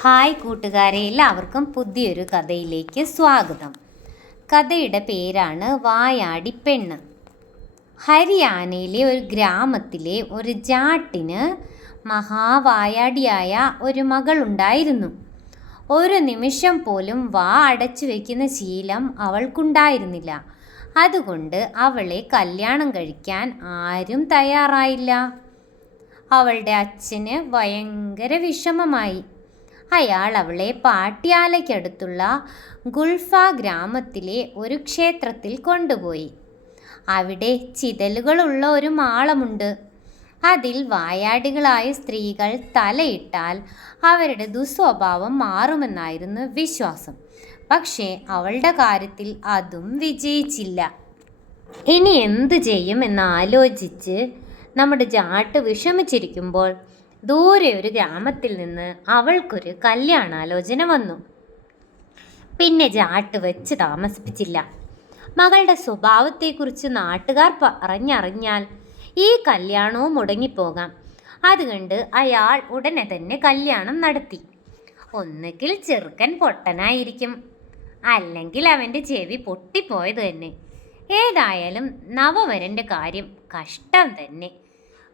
Hi കൂട്ടുകാരെ എല്ലാവർക്കും പുതിയൊരു കഥയിലേക്ക് സ്വാഗതം. കഥയുടെ പേരാണ് വായാടി പെണ്ണ്. ഹരിയാനയിലെ ഒരു ഗ്രാമത്തിലെ ഒരു ജാട്ടിന് മഹാവായാടിയായ ഒരു മകളുണ്ടായിരുന്നു ഒരു നിമിഷം പോലും വാ അടച്ചു വയ്ക്കുന്ന ശീലം അവൾക്കുണ്ടായിരുന്നില്ല. അതുകൊണ്ട് അവളെ കല്യാണം കഴിക്കാൻ ആരും തയ്യാറായില്ല. അവളുടെ അച്ഛന് ഭയങ്കര വിഷമമായി. അയാൾ അവളെ പാട്യാലയ്ക്കടുത്തുള്ള ഗുൾഫ ഗ്രാമത്തിലെ ഒരു ക്ഷേത്രത്തിൽ കൊണ്ടുപോയി. അവിടെ ചിതലുകളുള്ള ഒരു മാളമുണ്ട്. അതിൽ വായാടികളായ സ്ത്രീകൾ തലയിട്ടാൽ അവരുടെ ദുസ്വഭാവം മാറുമെന്നായിരുന്നു വിശ്വാസം. പക്ഷേ അവളുടെ കാര്യത്തിൽ അതും വിജയിച്ചില്ല. ഇനി എന്തു ചെയ്യും എന്ന് ആലോചിച്ച് നമ്മുടെ ജാട്ട് വിഷമിച്ചിരിക്കുമ്പോൾ ദൂരെ ഒരു ഗ്രാമത്തിൽ നിന്ന് അവൾക്കൊരു കല്യാണാലോചന വന്നു. പിന്നെ ജാട്ട് വെച്ച് താമസിപ്പിച്ചില്ല. മകളുടെ സ്വഭാവത്തെക്കുറിച്ച് നാട്ടുകാർ പറഞ്ഞറിഞ്ഞാൽ ഈ കല്യാണവും മുടങ്ങിപ്പോകാം. അതുകൊണ്ട് അയാൾ ഉടനെ തന്നെ കല്യാണം നടത്തി. ഒന്നുകിൽ ചെറുക്കൻ പൊട്ടനായിരിക്കും. അല്ലെങ്കിൽ അവന്റെ ചെവി പൊട്ടിപ്പോയത് തന്നെ. ഏതായാലും നവവരന്റെ കാര്യം കഷ്ടം തന്നെ.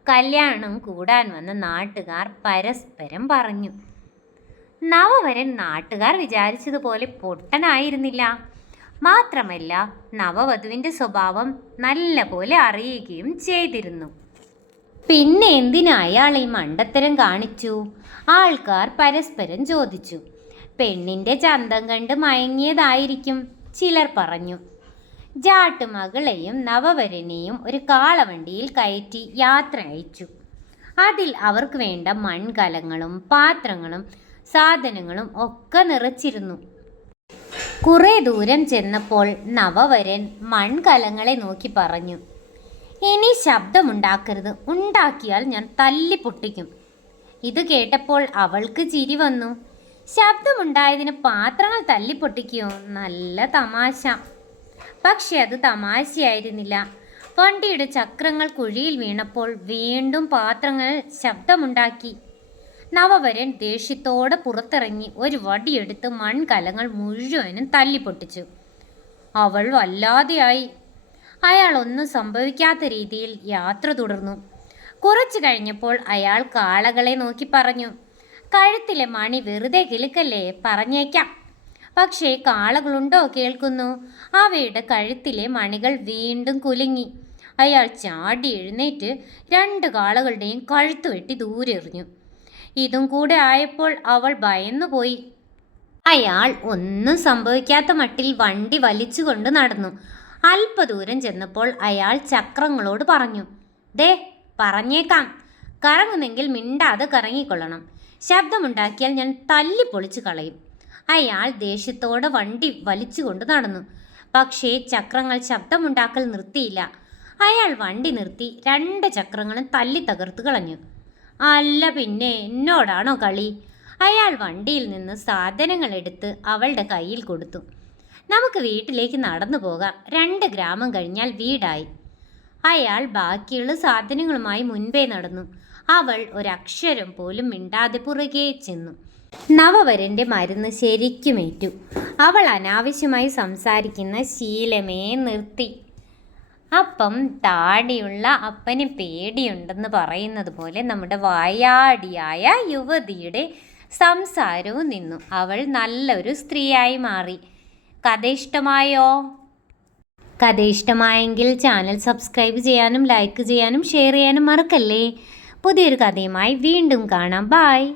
കല്യാണം കൂടാൻ വന്ന നാട്ടുകാർ പരസ്പരം പറഞ്ഞു. നവവരൻ നാട്ടുകാർ വിചാരിച്ചതുപോലെ പൊട്ടനായിരുന്നില്ല. മാത്രമല്ല നവവധുവിന്റെ സ്വഭാവം നല്ല പോലെ അറിയുകയും ചെയ്തിരുന്നു. പിന്നെ എന്തിനാ അയാൾ ഈ മണ്ടത്തരം കാണിച്ചു? ആൾക്കാർ പരസ്പരം ചോദിച്ചു. പെണ്ണിന്റെ ചന്തം കണ്ട് മയങ്ങിയതായിരിക്കും. ചിലർ പറഞ്ഞു ജാട്ട് മകളെയും നവവരനെയും ഒരു കാളവണ്ടിയിൽ കയറ്റി യാത്ര അയച്ചു. അതിൽ അവർക്ക് വേണ്ട മൺകലങ്ങളും പാത്രങ്ങളും സാധനങ്ങളും ഒക്കെ നിറച്ചിരുന്നു. കുറെ ദൂരം ചെന്നപ്പോൾ നവവരൻ മൺകലങ്ങളെ നോക്കി പറഞ്ഞു ഇനി ശബ്ദമുണ്ടാക്കരുത്. ഉണ്ടാക്കിയാൽ ഞാൻ തല്ലി പൊട്ടിക്കും ഇത് കേട്ടപ്പോൾ അവൾക്ക് ചിരി വന്നു. ശബ്ദമുണ്ടായതിന് പാത്രങ്ങൾ തല്ലി പൊട്ടിക്കുകയോ നല്ല തമാശ. പക്ഷെ അത് തമാശയായിരുന്നില്ല. വണ്ടിയുടെ ചക്രങ്ങൾ കുഴിയിൽ വീണപ്പോൾ വീണ്ടും പാത്രങ്ങൾ ശബ്ദമുണ്ടാക്കി. നവവരൻ ദേഷ്യത്തോടെ പുറത്തിറങ്ങി ഒരു വടിയെടുത്ത് മൺകലങ്ങൾ മുഴുവനും തല്ലിപ്പൊട്ടിച്ചു. അവൾ വല്ലാതെയായി. അയാൾ ഒന്നും സംഭവിക്കാത്ത രീതിയിൽ യാത്ര തുടർന്നു. കുറച്ചു കഴിഞ്ഞപ്പോൾ അയാൾ കാളകളെ നോക്കി പറഞ്ഞു കഴുത്തിലെ മണി വെറുതെ കിളുക്കല്ലേ? പറഞ്ഞേക്കാം. പക്ഷേ കാളകളുണ്ടോ കേൾക്കുന്നു. അവയുടെ കഴുത്തിലെ മണികൾ വീണ്ടും കുലുങ്ങി. അയാൾ ചാടി എഴുന്നേറ്റ് രണ്ട് കാളകളുടെയും കഴുത്ത് വെട്ടി ദൂരെ എറിഞ്ഞു ഇതും കൂടെ ആയപ്പോൾ അവൾ ഭയന്നുപോയി. അയാൾ ഒന്നും സംഭവിക്കാത്ത മട്ടിൽ വണ്ടി വലിച്ചുകൊണ്ട് നടന്നു. അല്പദൂരം ചെന്നപ്പോൾ അയാൾ ചക്രങ്ങളോട് പറഞ്ഞു ദേ പറഞ്ഞേക്കാം. കറങ്ങുന്നെങ്കിൽ മിണ്ടാതെ കറങ്ങിക്കൊള്ളണം. ശബ്ദമുണ്ടാക്കിയാൽ ഞാൻ തല്ലിപ്പൊളിച്ചു കളയും. അയാൾ ദേഷ്യത്തോടെ വണ്ടി വലിച്ചുകൊണ്ട് നടന്നു. പക്ഷേ ചക്രങ്ങൾ ശബ്ദമുണ്ടാക്കൽ നിർത്തിയില്ല. അയാൾ വണ്ടി നിർത്തി രണ്ട് ചക്രങ്ങളും തല്ലി തകർത്ത് കളഞ്ഞു. അല്ല പിന്നെ എന്നോടാണോ കളി? അയാൾ വണ്ടിയിൽ നിന്ന് സാധനങ്ങൾ എടുത്ത് അവളുടെ കയ്യിൽ കൊടുത്തു. നമുക്ക് വീട്ടിലേക്ക് നടന്നു പോകാം. രണ്ട് ഗ്രാമം കഴിഞ്ഞാൽ വീടായി. അയാൾ ബാക്കിയുള്ള സാധനങ്ങളുമായി മുൻപേ നടന്നു. അവൾ ഒരക്ഷരം പോലും മിണ്ടാതെ പുറകെ ചെന്നു. നവവരന്റെ മരുന്ന് ശരിക്കുമേറ്റു അവൾ അനാവശ്യമായി സംസാരിക്കുന്ന ശീലമേ നിർത്തി. അപ്പം താടിയുള്ള അപ്പന് പേടിയുണ്ടെന്ന് പറയുന്നത് പോലെ നമ്മുടെ വായാടിയായ യുവതിയുടെ സംസാരവും നിന്നു. അവൾ നല്ലൊരു സ്ത്രീയായി മാറി. കഥ ഇഷ്ടമായോ കഥ ഇഷ്ടമായെങ്കിൽ ചാനൽ സബ്സ്ക്രൈബ് ചെയ്യാനും ലൈക്ക് ചെയ്യാനും ഷെയർ ചെയ്യാനും മറക്കല്ലേ. പുതിയൊരു കഥയുമായി വീണ്ടും കാണാം. ബായ്